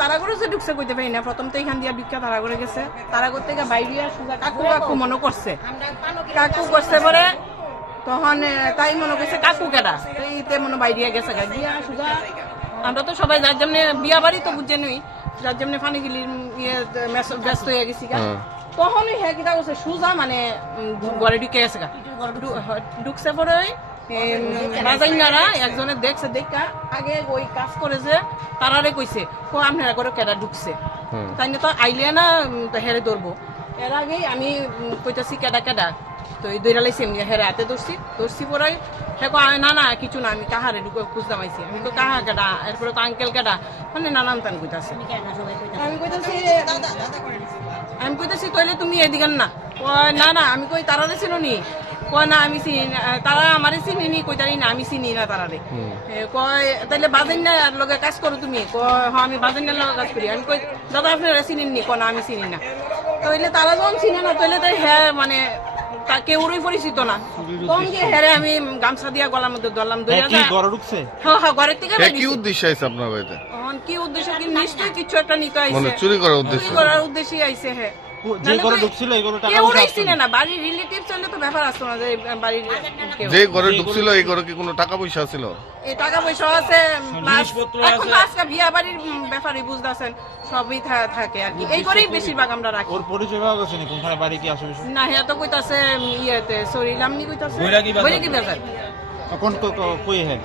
তারা করে যে ঢুকছে কইতে পারি না, প্রথম তো এখান দিয়ে ভিক্ষা তারা করে গেছে, তারা করতে গিয়ে বাইরে সুজা কাকু কাকু মনে করছে, কাকু করছে পরে তখন তাই মনে করছে কাকু কেডা, এইতে মনে বাইরে গেছে গিয়া সুজা। আমরা তো সবাই যার জন্য বিয়া বাড়ি তো বুঝে নই, যার জন্য ফানি গিলির ইয়ে ব্যস্ত হয়ে গেছি গা। তখনই হ্যাঁ কিতা করছে সুজা মানে ঘরে ঢুকে গেছে গা, ঢুকছে পরে রাজাইনারা একজনের দেখছে দেখা আগে ওই কাজ করে যে তারারে কইছে ও আপনারা করে কেডা ঢুকছে, তাই না তো আইলে না হেরে ধরবো। এর আগেই আমি কইতাছি কেডা কেডা, তো এই দইরা লাইছি এমনি হেরে হাতে ধরছি পরে হ্যাঁ না না কিছু না, আমি কাহারে খুঁজতাম আইছি, আমি তো কাহা কেডা, এরপরে তো আঙ্কেল কেডা, মানে নানান তান কইতাছে। আমি কইতাছি তাইলে তুমি এদিকে না, না না আমি কই তারারে চিনো নি, কয় না আমি চিনি না, তারা আমারে চিনি নি, কইতারি না আমি চিনি না তারারে। কয় তাইলে বাজাইনার লগে কাজ করো তুমি, কয় হ্যাঁ আমি বাজাইনার লগে কাজ করি। আমি কই দাদা আপনারা চিনেন নি, কয় না আমি চিনি না। তাইলে তারা যখন চিনে না তাইলে তাই হ্যাঁ মানে কেউরই পরিচিত না, কম গিয়ে হ্যাঁ আমি গামছা দিয়া গলার মধ্যে ধরলাম, হ্যাঁ ঘরের থেকে কি উদ্দেশ্য আছে আপনার বাড়িতে? কি উদ্দেশ্য কি নিশ্চয়ই কিছু একটা নিতে আইছে, মানে চুরি করার উদ্দেশ্য, চুরি করার উদ্দেশ্যই আইছে। হ্যাঁ যে ঘরে ঢুকছিল এই ঘরে টাকা কেউ পয়সা ছিল না, বাড়ির রিলেটিভ চলে তো ব্যাপার আসতো না যে বাড়ির কেউ। যে ঘরে ঢুকছিল এই ঘরে কি কোনো টাকা পয়সা ছিল? এই টাকা পয়সা আছে, এখন তো আজকে বিয়া বাড়ির ব্যাপারই বুঝতেছেন সবই থাকে আর কি, এই করেই বেশিরভাগ আমরা রাখি। ওর পরিচয় পাওয়া গেছে না কোনখানে বাড়ি কি আশেপাশে? না হ্যাঁ তো কইতাছে ইয়েতে সরিলামনি কইতাছে বৈরাগী বাজার। কোন কই হ্যাঁ